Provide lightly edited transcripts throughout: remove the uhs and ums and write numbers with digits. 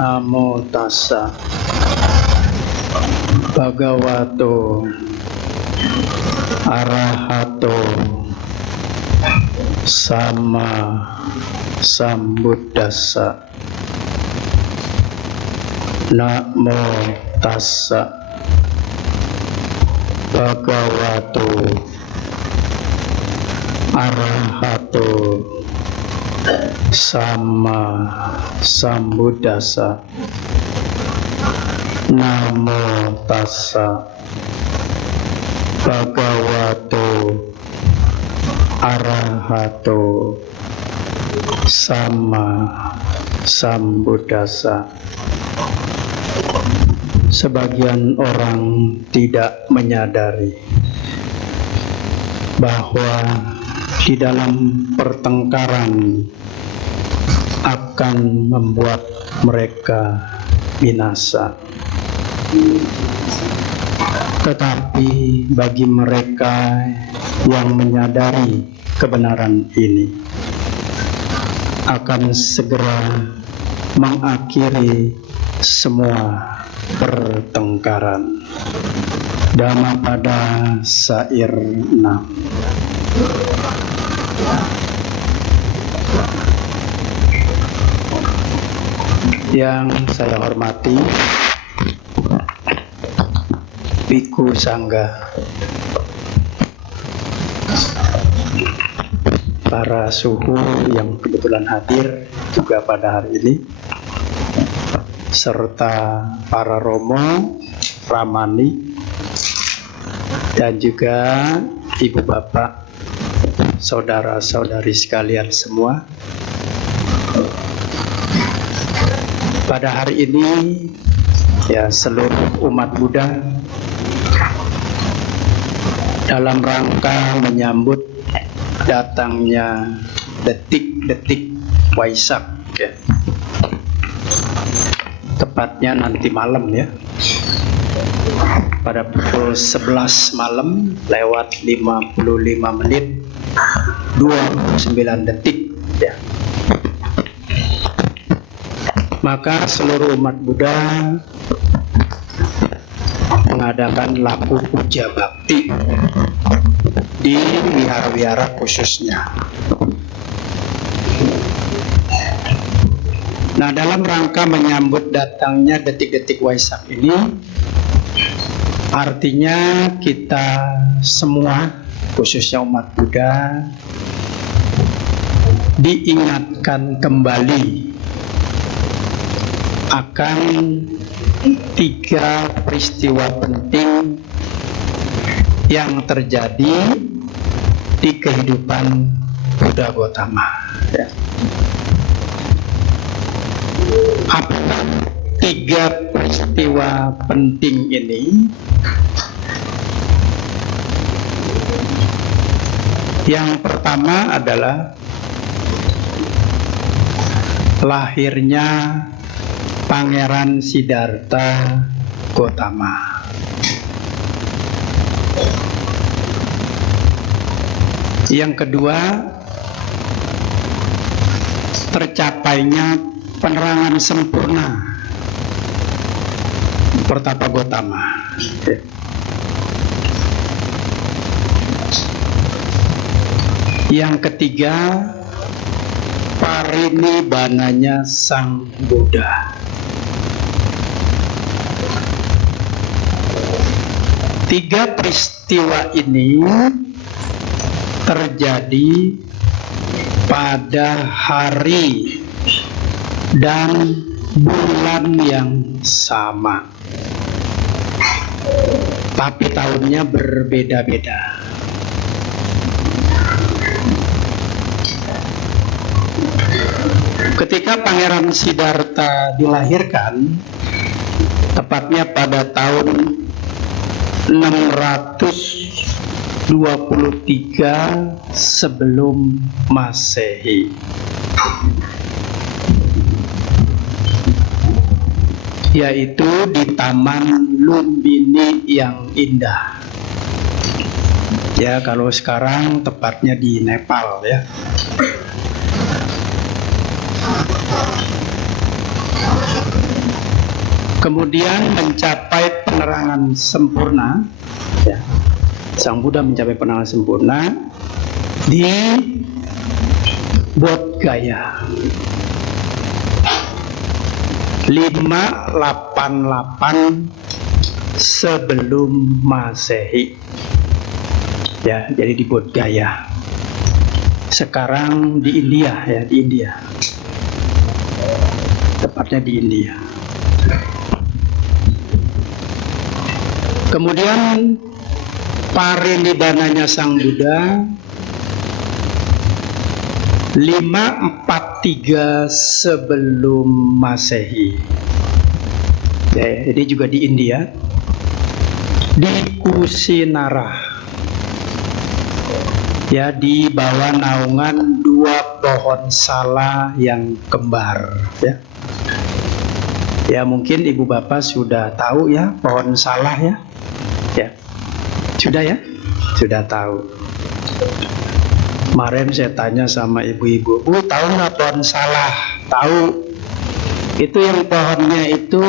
Namo tassa bhagavato arahato sama sambuddhassa. Namo tassa bhagavato arahato sama sambuddhassa. Namo tassa bhagavato arahato sama sambuddhassa. Sebagian orang tidak menyadari bahwa di dalam pertengkaran akan membuat mereka binasa. Tetapi bagi mereka yang menyadari kebenaran ini, akan segera mengakhiri semua pertengkaran. Dhammapada Syair 6. Yang saya hormati Bhikkhu Sangga, para suhu yang kebetulan hadir juga pada hari ini, serta para romo, ramani, dan juga ibu bapak, saudara-saudari sekalian semua. Pada hari ini ya, seluruh umat Buddha dalam rangka menyambut datangnya detik-detik Waisak ya. Tepatnya nanti malam ya, pada pukul 11 malam lewat 55 menit 29 detik ya. Maka seluruh umat Buddha mengadakan laku puja bakti di wihara-wihara khususnya. Nah, dalam rangka menyambut datangnya detik-detik Waisak ini, artinya kita semua, khususnya umat Buddha, diingatkan kembali akan 3 peristiwa penting yang terjadi di kehidupan Buddha Gautama ya. Apakah 3 peristiwa penting ini? Yang pertama adalah lahirnya Pangeran Siddhartha Gautama. Yang kedua, tercapainya penerangan sempurna Pertapa Gautama. Yang ketiga, parinibbananya Sang Buddha. 3 peristiwa ini terjadi pada hari dan bulan yang sama, tapi tahunnya berbeda-beda. Ketika Pangeran Siddhartha dilahirkan, tepatnya pada tahun 623 sebelum Masehi, yaitu di Taman Lumbini yang indah. Ya, kalau sekarang tepatnya di Nepal ya. kemudian mencapai penerangan sempurna, ya. Sang Buddha mencapai penerangan sempurna di Bodh Gaya 588 sebelum Masehi. Ya, jadi di Bodh Gaya. Sekarang di India, ya, di India. Tepatnya di India. Kemudian parinibbananya Sang Buddha 543 sebelum Masehi. Ya, ini juga di India, di Kusinara, ya, di bawah naungan 2 pohon sala yang kembar, ya. Ya, mungkin ibu bapak sudah tahu, ya, pohon salah, ya. Ya, sudah, ya, sudah tahu. Kemarin saya tanya sama ibu-ibu, Bu, tahu nggak pohon salah? Tahu. Itu yang pohonnya itu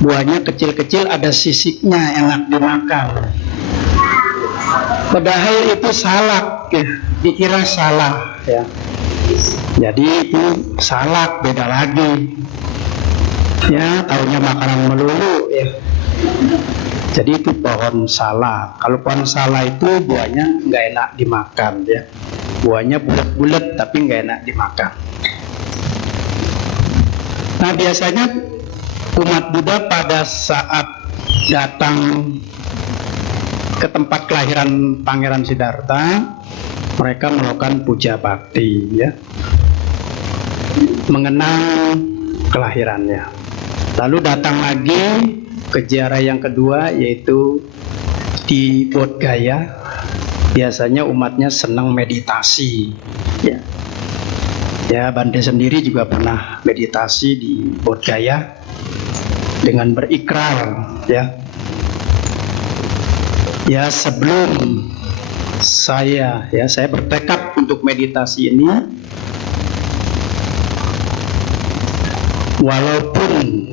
buahnya kecil-kecil, ada sisiknya, enak dimakan. Padahal itu salak, ya. Dikira salah, ya. Jadi itu salak, beda lagi. Ya, taunya makanan melulu, ya. Jadi itu pohon salak. Kalau pohon salak itu buahnya nggak enak dimakan, ya. Buahnya bulat-bulat tapi nggak enak dimakan. Nah, biasanya umat Buddha pada saat datang ke tempat kelahiran Pangeran Siddhartha, mereka melakukan puja bakti, ya, mengenang kelahirannya. Lalu datang lagi ke ziarah yang kedua, yaitu di Bodh Gaya. Biasanya umatnya senang meditasi, ya. Ya, Bante sendiri juga pernah meditasi di Bodh Gaya dengan berikrar, ya. Ya, sebelum saya bertekad untuk meditasi ini, walaupun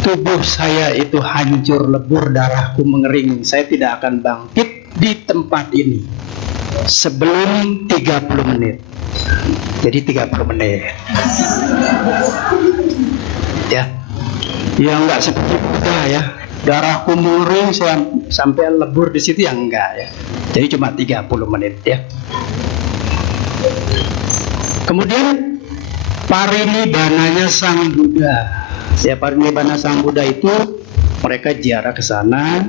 tubuh saya itu hancur lebur, darahku mengering, saya tidak akan bangkit di tempat ini sebelum 30 menit. Jadi 30 menit. Ya. Ya, enggak seperti Buddha, ya. Darahku mengering sampai lebur di situ, ya, enggak, ya. Jadi cuma 30 menit, ya. Kemudian parinibbananya Sang Buddha. Ya, parinibbana Sang Buddha itu mereka ziarah ke sana.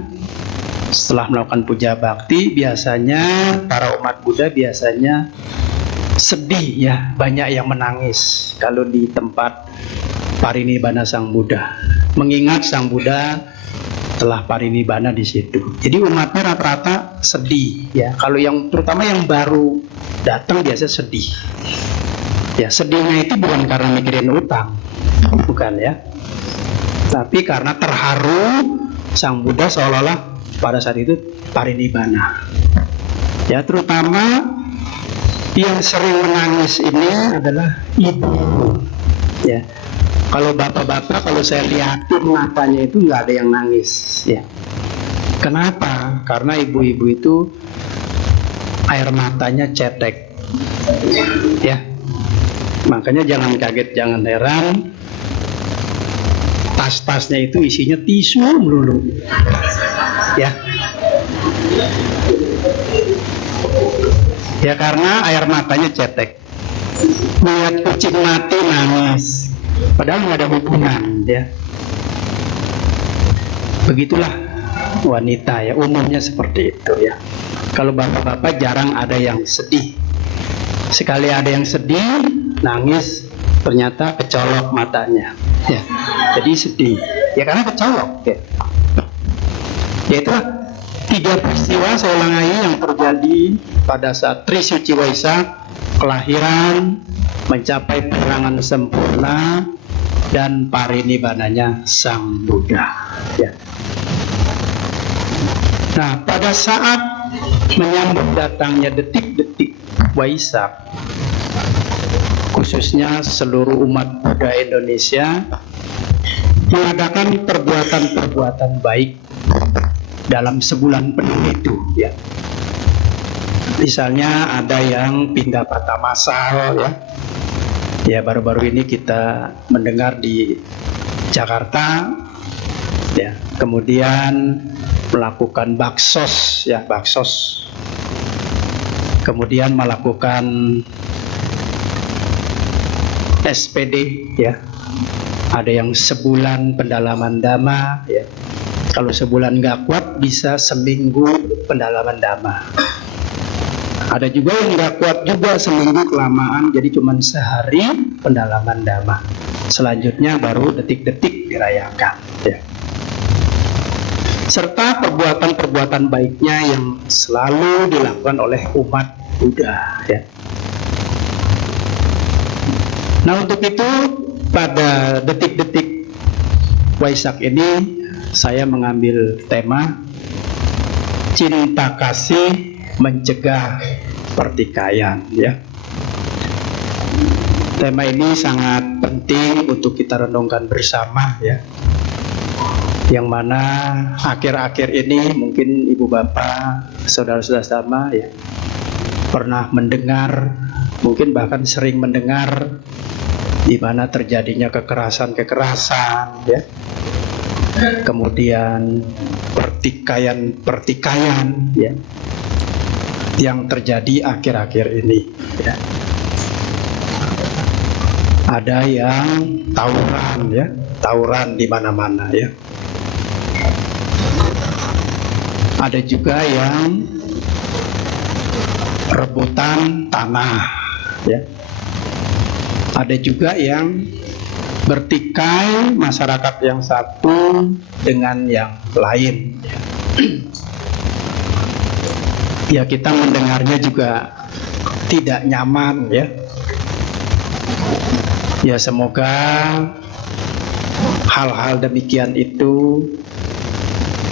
Setelah melakukan puja bakti, biasanya para umat Buddha biasanya sedih, ya, banyak yang menangis kalau di tempat parinibbana Sang Buddha, mengingat Sang Buddha telah parinibbana di situ. Jadi umatnya rata-rata sedih, ya. Kalau yang terutama yang baru datang biasa sedih. Ya, sedihnya itu bukan karena mikirin utang, bukan, ya, tapi karena terharu Sang Buddha seolah-olah pada saat itu parinibbana. Ya, terutama yang sering menangis ini adalah ibu. Ya, kalau bapak-bapak, kalau saya lihatin matanya itu nggak ada yang nangis. Ya, kenapa? Karena ibu-ibu itu air matanya cetek. Ya, makanya jangan kaget, jangan heran. Tas-tasnya itu isinya tisu melulu. Ya. Ya, karena air matanya cetek. Melihat kucing mati nangis, padahal nggak ada hubungan, ya. Begitulah wanita, ya, umumnya seperti itu, ya. Kalau bapak-bapak jarang ada yang sedih. Sekali ada yang sedih, nangis, ternyata kecolok matanya, ya. Jadi sedih, ya, karena kecolok, ya. Yaitulah 3 peristiwa Saulangahi yang terjadi pada saat Tri Suci Waisak, kelahiran, mencapai penerangan sempurna, dan parinibbananya Sang Buddha, ya. Nah, pada saat menyambut datangnya detik-detik Waisak, khususnya seluruh umat Buddha Indonesia mengadakan perbuatan-perbuatan baik dalam sebulan penuh itu, ya. Misalnya ada yang pindah patah massal, ya. Ya, baru-baru ini kita mendengar di Jakarta, ya. Kemudian melakukan baksos, ya, baksos. Kemudian melakukan SPD, ya. Ada yang sebulan pendalaman dhamma, ya. Kalau sebulan nggak kuat bisa seminggu pendalaman dhamma. Ada juga yang nggak kuat juga seminggu kelamaan, jadi cuma sehari pendalaman dhamma. Selanjutnya baru detik-detik dirayakan, ya. Serta perbuatan-perbuatan baiknya yang selalu dilakukan oleh umat Buddha, ya. Nah, untuk itu pada detik-detik Waisak ini saya mengambil tema cinta kasih mencegah pertikaian, ya. Tema ini sangat penting untuk kita renungkan bersama, ya. Yang mana akhir-akhir ini mungkin ibu bapak, saudara-saudara sama, ya, pernah mendengar, mungkin bahkan sering mendengar di mana terjadinya kekerasan-kekerasan, ya. Kemudian pertikaian, ya, yang terjadi akhir-akhir ini, ya. Ada yang tawuran, ya, tawuran di mana-mana, ya. Ada juga yang rebutan tanah, ya. Ada juga yang bertikai masyarakat yang satu dengan yang lain. Ya, kita mendengarnya juga tidak nyaman, ya. Ya, semoga hal-hal demikian itu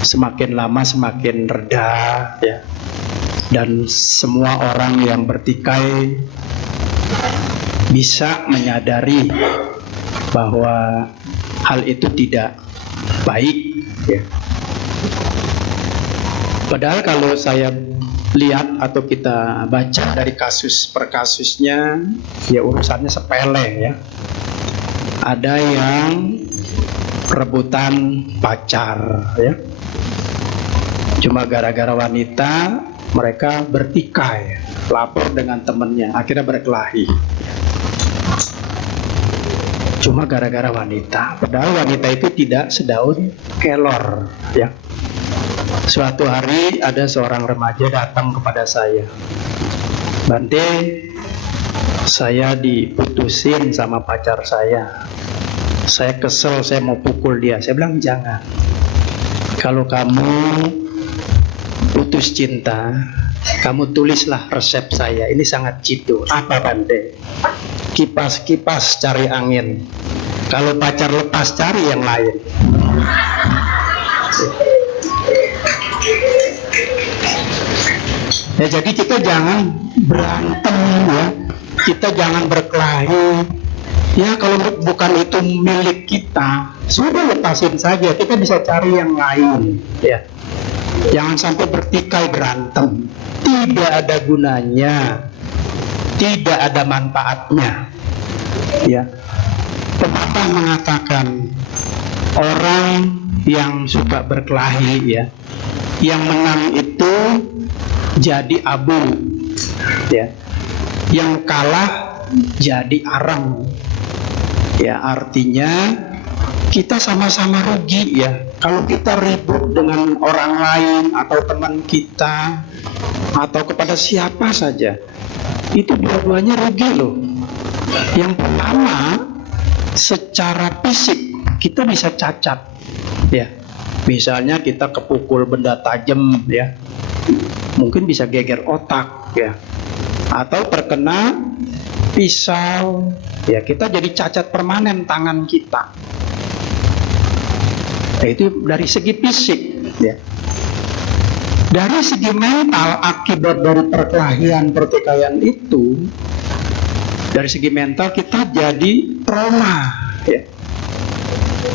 semakin lama semakin reda, ya. Dan semua orang yang bertikai bisa menyadari bahwa hal itu tidak baik, ya. Padahal kalau saya lihat atau kita baca dari kasus per kasusnya, ya urusannya sepele, ya. Ada yang rebutan pacar, ya. Cuma gara-gara wanita mereka bertikai, lapor dengan temannya, akhirnya berkelahi. Cuma gara-gara wanita, padahal wanita itu tidak sedaun kelor, ya. Suatu hari ada seorang remaja datang kepada saya, Bante, saya diputusin sama pacar saya kesel, saya mau pukul dia. Saya bilang jangan, kalau kamu putus cinta, kamu tulislah resep saya, ini sangat jitu. Apa Bante? Kipas-kipas cari angin. Kalau pacar lepas cari yang lain. Ya, jadi kita jangan berantem, ya. Kita jangan berkelahi. Ya, kalau bukan itu milik kita, sudah lepasin saja. Kita bisa cari yang lain, ya. Jangan sampai bertikai berantem. Tidak ada gunanya, tidak ada manfaatnya, ya. Pepatah mengatakan orang yang suka berkelahi, ya, yang menang itu jadi abu, ya. Yang kalah jadi arang, ya. Artinya kita sama-sama rugi, ya. Kalau kita ribut dengan orang lain atau teman kita atau kepada siapa saja, itu dua-duanya rugi loh. Yang pertama, secara fisik kita bisa cacat, ya. Misalnya kita kepukul benda tajam, ya, mungkin bisa geger otak, ya. Atau terkena pisau, ya, kita jadi cacat permanen tangan kita. Nah, itu dari segi fisik, ya. Dari segi mental, akibat dari perkelahian, pertikaian itu, dari segi mental kita jadi trauma, ya.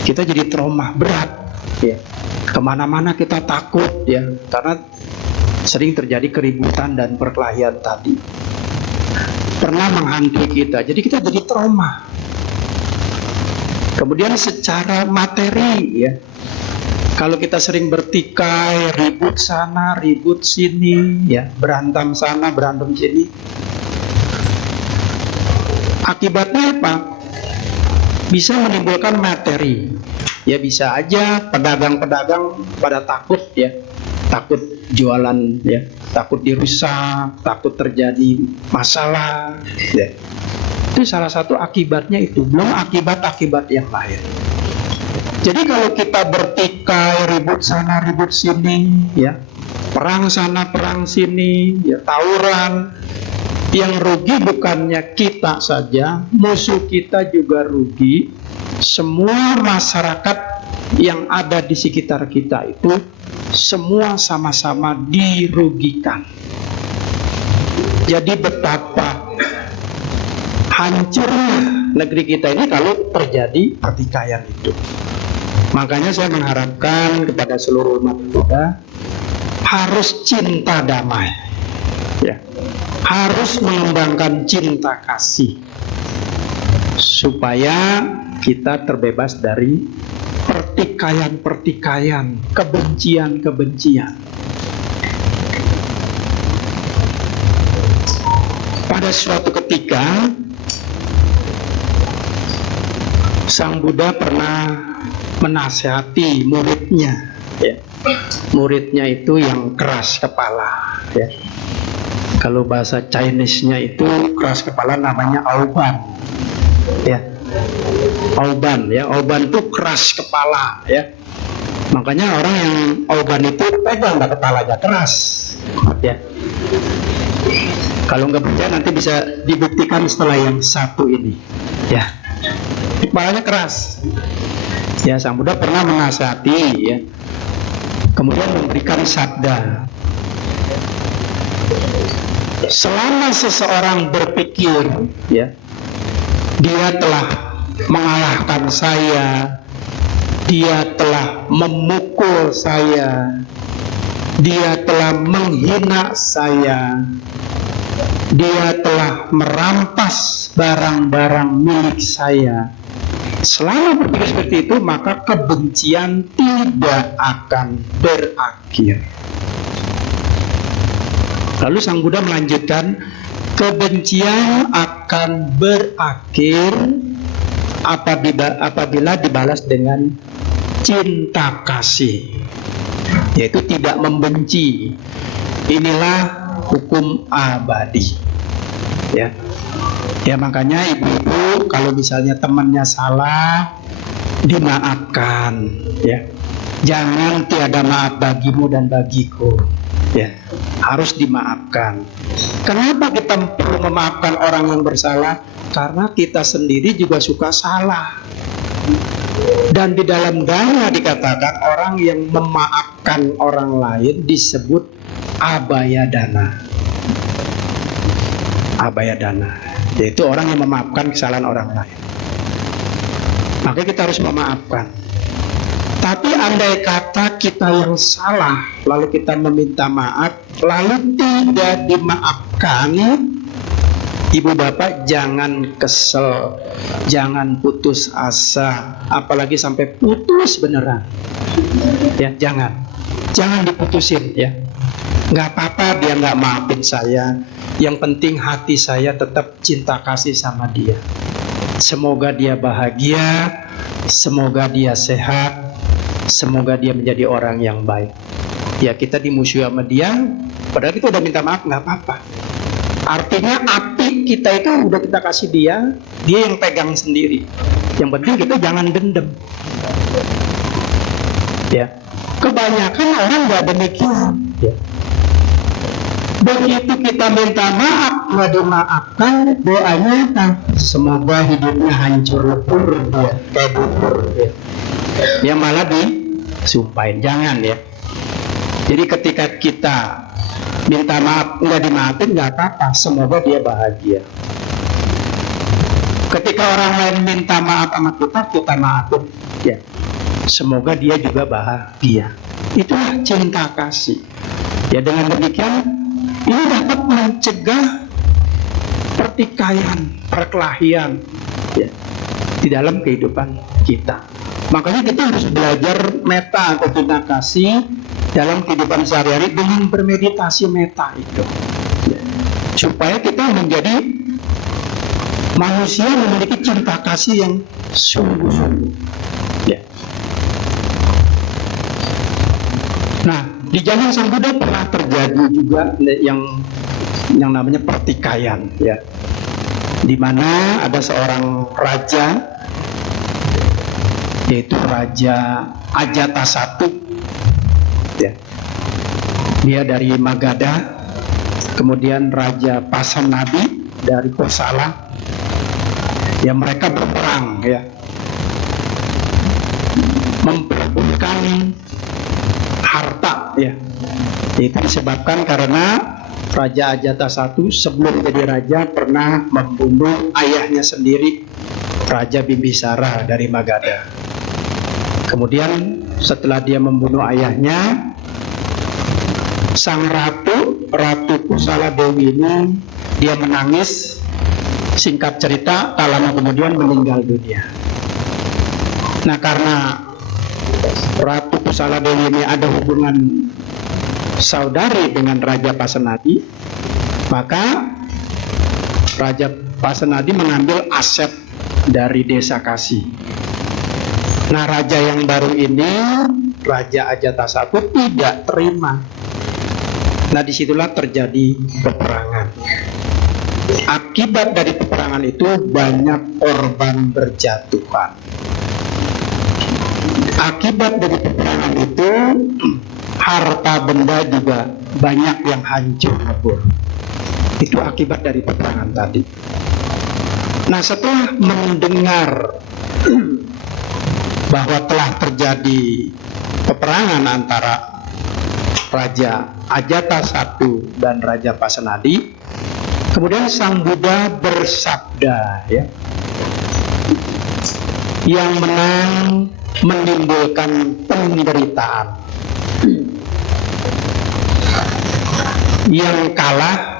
kita jadi trauma berat, ya. Kemana-mana kita takut, ya, karena sering terjadi keributan dan perkelahian tadi. Pernah menghantui kita, jadi kita jadi trauma. Kemudian secara materi, ya, kalau kita sering bertikai, ribut sana, ribut sini, ya, berantem sana, berantem sini, akibatnya apa? Bisa menimbulkan materi. Ya, bisa aja pedagang-pedagang pada takut, ya, takut jualan, ya, takut dirusak, takut terjadi masalah, ya. Itu salah satu akibatnya itu, belum akibat-akibat yang lain. Jadi kalau kita bertikai, ribut sana, ribut sini, ya, perang sana, perang sini, ya, tawuran, yang rugi bukannya kita saja, musuh kita juga rugi. Semua masyarakat yang ada di sekitar kita itu semua sama-sama dirugikan. Jadi betapa hancurnya negeri kita ini kalau terjadi pertikaian itu. Makanya saya mengharapkan kepada seluruh umat Buddha harus cinta damai, ya, harus mengembangkan cinta kasih supaya kita terbebas dari pertikaian-pertikaian, kebencian-kebencian. Pada suatu ketika Sang Buddha pernah menasihati muridnya, ya. Muridnya itu yang keras kepala, ya. Kalau bahasa Chinese-nya itu keras kepala namanya Auban, ya. Auban, ya. Auban itu keras kepala, ya. Makanya orang yang Auban itu pegang kepalanya keras, ya. Kalau nggak percaya nanti bisa dibuktikan setelah yang satu ini, ya. Kepalanya keras. Ya, Sang Buddha pernah menasihati, ya. Kemudian memberikan sabda. Selama seseorang berpikir, ya, dia telah mengalahkan saya, dia telah memukul saya, dia telah menghina saya, dia telah merampas barang-barang milik saya. Selama berpikir seperti itu, maka kebencian tidak akan berakhir. Lalu Sang Buddha melanjutkan, kebencian akan berakhir apabila dibalas dengan cinta kasih, yaitu tidak membenci. Inilah hukum abadi, ya. Ya, makanya ibu-ibu kalau misalnya temannya salah, dimaafkan, ya. Jangan tiada maaf bagimu dan bagiku, ya. Harus dimaafkan. Kenapa kita perlu memaafkan orang yang bersalah? Karena kita sendiri juga suka salah. Dan di dalam Dhamma dikatakan orang yang memaafkan orang lain disebut abhayadana. Abhayadana, yaitu orang yang memaafkan kesalahan orang lain. Maka kita harus memaafkan. Tapi andai kata kita yang salah, lalu kita meminta maaf, lalu tidak dimaafkan, ibu bapak jangan kesel, jangan putus asa, apalagi sampai putus beneran. Ya, jangan diputusin, ya. Nggak apa-apa dia nggak maafin saya. Yang penting hati saya tetap cinta kasih sama dia. Semoga dia bahagia, semoga dia sehat, semoga dia menjadi orang yang baik. Ya, kita dimusuhi sama dia, padahal kita udah minta maaf, nggak apa-apa. Artinya api kita itu udah kita kasih dia yang pegang sendiri. Yang penting kita jangan dendam. Ya, kebanyakan orang nggak demikian. Ya. Begitu kita minta maaf nggak dimaafkan, doanya apa? Semoga hidupnya hancur lebur, ya, kayak bubur, ya. Ya, malah disumpahin, jangan, ya. Jadi ketika kita minta maaf nggak dimaafin, nggak apa-apa, semoga dia bahagia. Ketika orang lain minta maaf sama kita maafin, Ya, semoga dia juga bahagia. Itulah cinta kasih. Ya, dengan demikian ini dapat mencegah pertikaian, perkelahian, ya, di dalam kehidupan kita. Makanya kita harus belajar meta atau cinta kasih dalam kehidupan sehari-hari dengan bermeditasi meta itu, ya, supaya kita menjadi manusia yang memiliki cinta kasih yang sungguh-sungguh. Ya. Nah, di zaman Sang Buddha pernah terjadi juga yang namanya pertikaian, ya, di mana ada seorang raja, yaitu Raja Ajatasattu, ya. Dia dari Magadha, kemudian Raja Pasenadi dari Kosala. Ya, mereka berperang, ya, memperebutkan harta, ya. Itu disebabkan karena Raja Ajatasattu sebelum jadi raja pernah membunuh ayahnya sendiri, Raja Bimbisara dari Magadha. Kemudian setelah dia membunuh ayahnya, sang Ratu Kusala Dewi ini, dia menangis. Singkat cerita, tak lama kemudian meninggal dunia. Nah, karena Ratu Kusala Dewi ini ada hubungan saudari dengan Raja Pasenadi, maka Raja Pasenadi mengambil aset dari desa Kasi. Nah, raja yang baru ini, Raja Ajatasattu, tidak terima. Nah, disitulah terjadi peperangan. Akibat dari peperangan itu banyak korban berjatuhan. Akibat dari peperangan itu harta benda juga banyak yang hancur lebur. Itu akibat dari peperangan tadi. Nah, setelah mendengar bahwa telah terjadi peperangan antara Raja Ajatasattu dan Raja Pasenadi, kemudian Sang Buddha bersabda, ya, yang menang menimbulkan penderitaan, yang kalah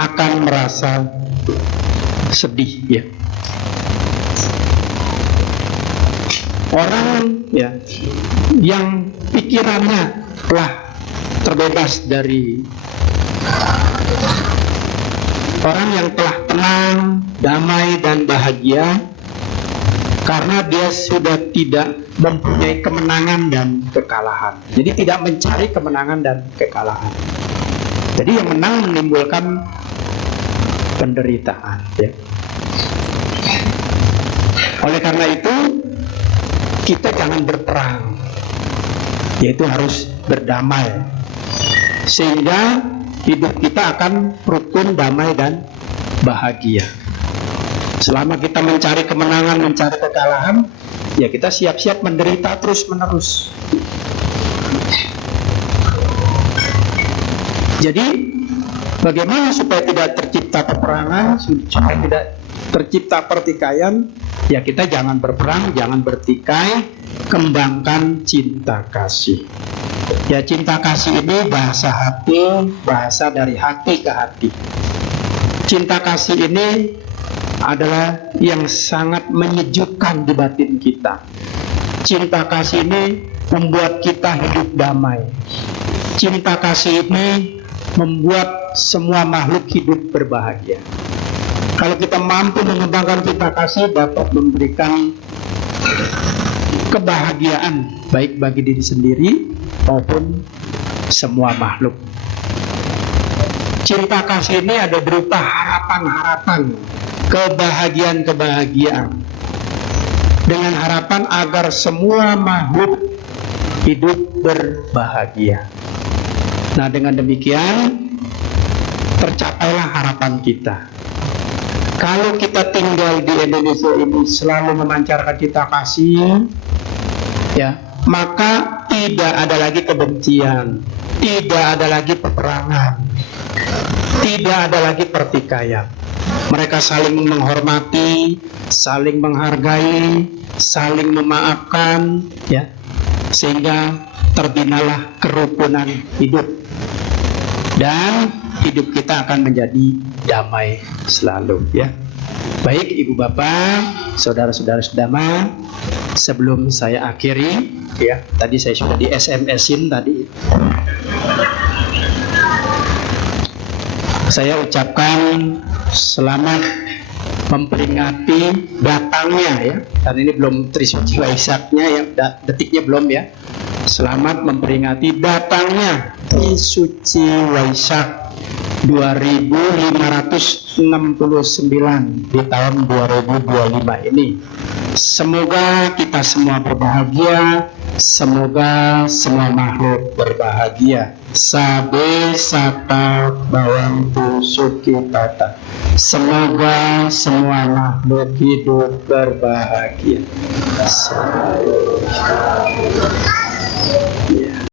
akan merasa sedih, ya. Orang, ya, yang pikirannya telah terbebas dari, orang yang telah tenang, damai dan bahagia karena dia sudah tidak mempunyai kemenangan dan kekalahan. Jadi tidak mencari kemenangan dan kekalahan. Jadi yang menang menimbulkan penderitaan, ya. Oleh karena itu kita jangan berperang, yaitu harus berdamai, sehingga hidup kita akan rukun, damai dan bahagia. Selama kita mencari kemenangan, mencari kekalahan, ya kita siap-siap menderita terus-menerus. Jadi bagaimana supaya tidak tercipta peperangan, supaya tidak tercipta pertikaian? Ya, kita jangan berperang, jangan bertikai, kembangkan cinta kasih. Ya, cinta kasih ini bahasa hati, bahasa dari hati ke hati. Cinta kasih ini adalah yang sangat menyejukkan di batin kita. Cinta kasih ini membuat kita hidup damai. Cinta kasih ini membuat semua makhluk hidup berbahagia. Kalau kita mampu mengembangkan cinta kasih, dapat memberikan kebahagiaan baik bagi diri sendiri maupun semua makhluk. Cinta kasih ini ada berupa harapan-harapan, kebahagiaan-kebahagiaan, dengan harapan agar semua makhluk hidup berbahagia. Nah, dengan demikian tercapailah harapan kita. Kalau kita tinggal di Indonesia ini selalu memancarkan cinta kasih, ya, maka tidak ada lagi kebencian, tidak ada lagi peperangan, tidak ada lagi pertikaian. Mereka saling menghormati, saling menghargai, saling memaafkan, ya, sehingga terbinalah kerukunan hidup, dan hidup kita akan menjadi damai selalu, ya. Baik Ibu Bapak, saudara-saudara sedama, sebelum saya akhiri, ya, tadi saya sudah di SMS-in tadi. Saya ucapkan selamat memperingati datangnya, ya. Dan ini belum Trisuci Waisak-nya, ya, detiknya belum, ya. Selamat memperingati datangnya Trisuci Waisak 2569 di tahun 2025 ini. Semoga kita semua berbahagia, semoga semua makhluk berbahagia. Sabe sata bawantu suki tata. Semoga semua makhluk hidup berbahagia.